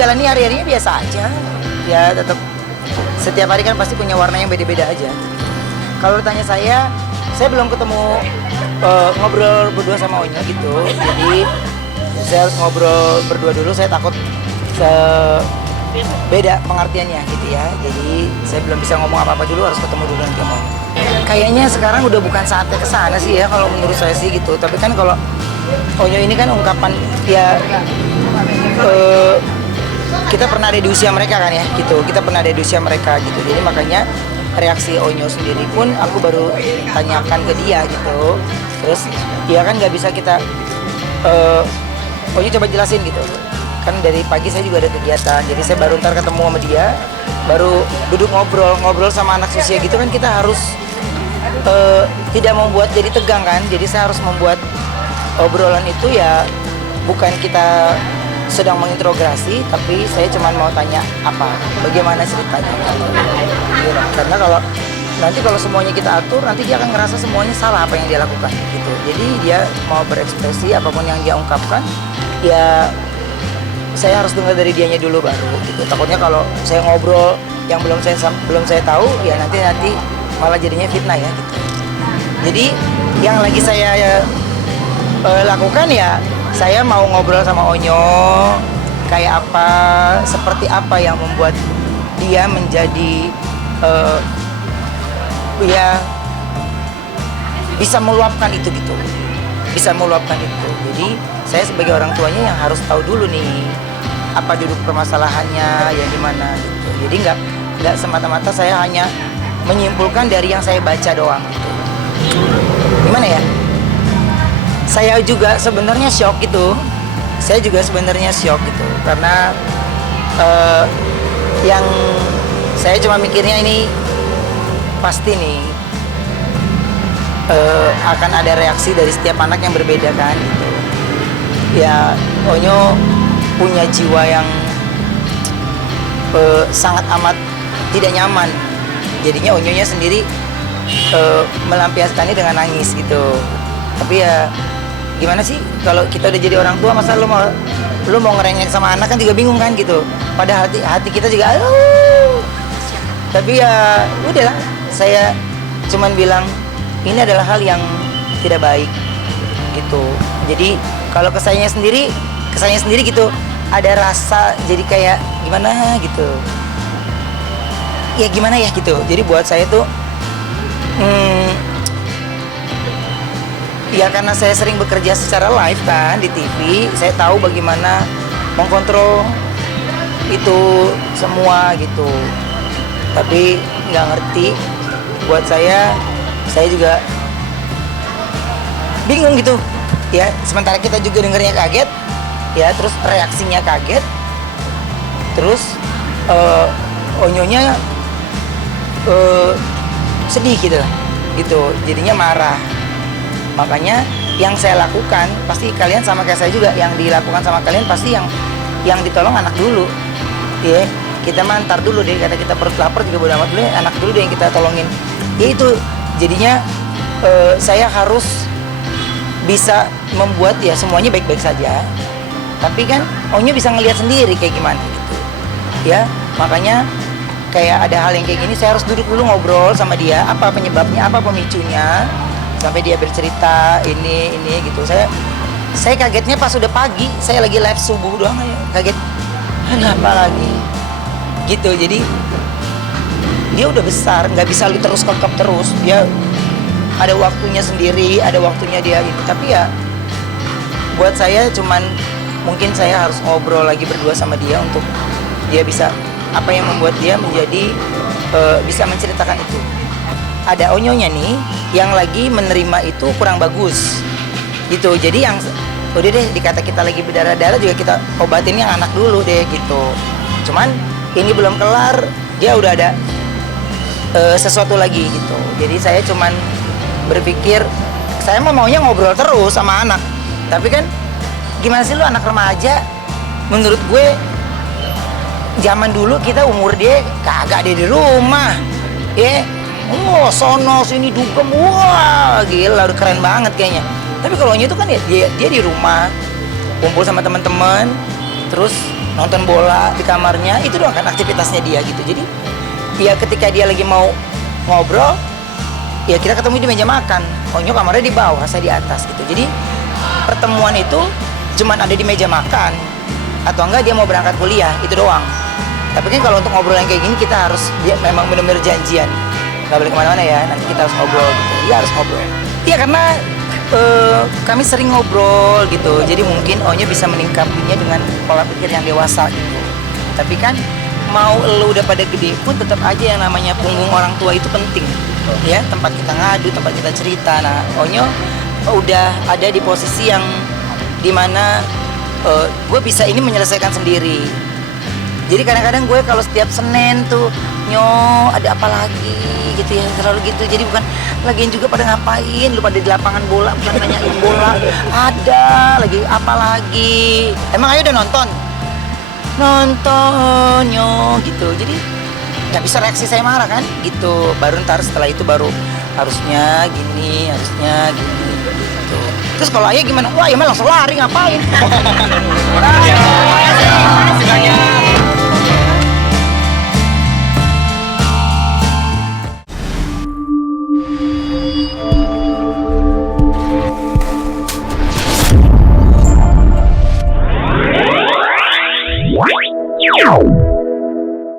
menjalani hari-harinya biasa aja. Ya tetap setiap hari kan pasti punya warna yang beda-beda aja. Kalau ditanya saya belum ketemu ngobrol berdua sama Onyo gitu. Jadi saya harus ngobrol berdua dulu. Saya takut beda pengertiannya gitu ya. Jadi saya belum bisa ngomong apa-apa dulu, harus ketemu dulu nanti sama Onyo. Kayaknya sekarang udah bukan saatnya kesana sih ya kalau menurut saya sih gitu. Tapi kan kalau Onyo ini kan ungkapan ya kita pernah ada di usia mereka kan ya gitu. Kita pernah ada di usia mereka gitu. Jadi makanya reaksi Onyo sendiri pun aku baru tanyakan ke dia gitu. Terus dia kan nggak bisa kita Onyo coba jelasin gitu. Kan dari pagi saya juga ada kegiatan. Jadi saya baru ntar ketemu sama dia, baru duduk ngobrol sama anak usia gitu kan kita harus tidak membuat jadi tegang kan. Jadi saya harus membuat obrolan itu ya bukan kita sedang menginterogasi, tapi saya cuma mau tanya bagaimana ceritanya. Karena kalau semuanya kita atur, nanti dia akan ngerasa semuanya salah apa yang dia lakukan gitu. Jadi dia mau berekspresi apapun yang dia ungkapkan, ya saya harus dengar dari dianya dulu baru gitu. Takutnya kalau saya ngobrol yang belum saya tahu, ya nanti malah jadinya fitnah ya gitu. Jadi yang lagi saya lakukan ya saya mau ngobrol sama Onyo kayak apa, seperti apa yang membuat dia menjadi ya bisa meluapkan itu gitu, bisa meluapkan itu. Jadi saya sebagai orang tuanya yang harus tahu dulu nih apa duduk permasalahannya ya gimana gitu. Jadi nggak semata-mata saya hanya menyimpulkan dari yang saya baca doang gitu. Gimana ya? Saya juga sebenarnya shock gitu. Saya juga sebenarnya shock gitu karena yang saya cuma mikirnya ini pasti nih akan ada reaksi dari setiap anak yang berbeda kan gitu. Ya Onyo punya jiwa yang sangat amat tidak nyaman. Jadinya Onyonya sendiri melampiaskannya dengan nangis gitu. Tapi ya gimana sih kalau kita udah jadi orang tua, masa lu mau ngerengek sama anak kan juga bingung kan gitu. Padahal hati kita juga aduh. Tapi ya udahlah, saya cuman bilang ini adalah hal yang tidak baik gitu. Jadi kalau ke saya sendiri gitu ada rasa jadi kayak gimana gitu. Ya gimana ya gitu. Jadi buat saya tuh ya karena saya sering bekerja secara live kan di TV, saya tahu bagaimana mengkontrol itu semua gitu. Tapi nggak ngerti, buat saya juga bingung gitu. Ya sementara kita juga dengernya kaget, ya terus reaksinya kaget, terus Onyonya sedih gitu, jadinya marah. Makanya yang saya lakukan pasti kalian sama kayak saya juga, yang dilakukan sama kalian pasti yang ditolong anak dulu ya. Kita mantar dulu deh, karena kita perut lapar juga bodo amat dulu ya, anak dulu deh yang kita tolongin ya. Itu jadinya saya harus bisa membuat ya semuanya baik-baik saja, tapi kan Onyo bisa ngelihat sendiri kayak gimana gitu ya. Makanya kayak ada hal yang kayak gini saya harus duduk dulu ngobrol sama dia, apa penyebabnya, apa pemicunya, sampai dia bercerita ini gitu. Saya kagetnya pas udah pagi, saya lagi live subuh doang ya, kaget ada apa lagi gitu. Jadi dia udah besar, nggak bisa lu terus kekep terus, dia ada waktunya sendiri, ada waktunya dia gitu. Tapi ya buat saya cuman mungkin saya harus ngobrol lagi berdua sama dia untuk dia bisa apa yang membuat dia menjadi bisa menceritakan itu. Ada Onyonya nih yang lagi menerima itu kurang bagus gitu. Jadi yang udah deh dikata kita lagi berdarah-darah juga kita obatin yang anak dulu deh gitu. Cuman ini belum kelar, dia udah ada sesuatu lagi gitu. Jadi saya cuman berpikir saya maunya ngobrol terus sama anak. Tapi kan gimana sih lu anak remaja? Menurut gue zaman dulu kita umur dia kagak ada di rumah ya. Sono sini dugem, wah gila udah keren banget kayaknya. Tapi kalau Onyo itu kan ya dia di rumah kumpul sama teman-teman, terus nonton bola di kamarnya, itu doang kan aktivitasnya dia gitu. Jadi ya ketika dia lagi mau ngobrol, ya kita ketemu di meja makan. Onyo kamarnya di bawah, saya di atas gitu. Jadi pertemuan itu cuman ada di meja makan, atau enggak dia mau berangkat kuliah, itu doang. Tapi kan kalau untuk ngobrol yang kayak gini kita harus memang benar-benar janjian, nggak boleh kemana-mana ya, nanti kita harus ngobrol gitu. Iya harus ngobrol. Iya karena kami sering ngobrol gitu, jadi mungkin Onyo bisa meningkapinya dengan pola pikir yang dewasa gitu. Tapi kan mau lu udah pada gede pun tetap aja yang namanya punggung orang tua itu penting ya, tempat kita ngadu, tempat kita cerita. Nah Onyo udah ada di posisi yang dimana gue bisa ini menyelesaikan sendiri. Jadi kadang-kadang gue kalau setiap Senin tuh, Nyo ada apa lagi gitu ya, selalu gitu. Jadi bukan lagian juga pada ngapain, lu pada di lapangan bola, bukan nanyain bola. Ada lagi apa lagi? Emang ayo udah nonton? Nonton Nyo gitu. Jadi nggak bisa reaksi saya marah kan gitu. Baru ntar setelah itu baru harusnya gini gitu. Terus kalau ayah gimana? Wah, ya mah langsung lari ngapain? Terima kasih banyak.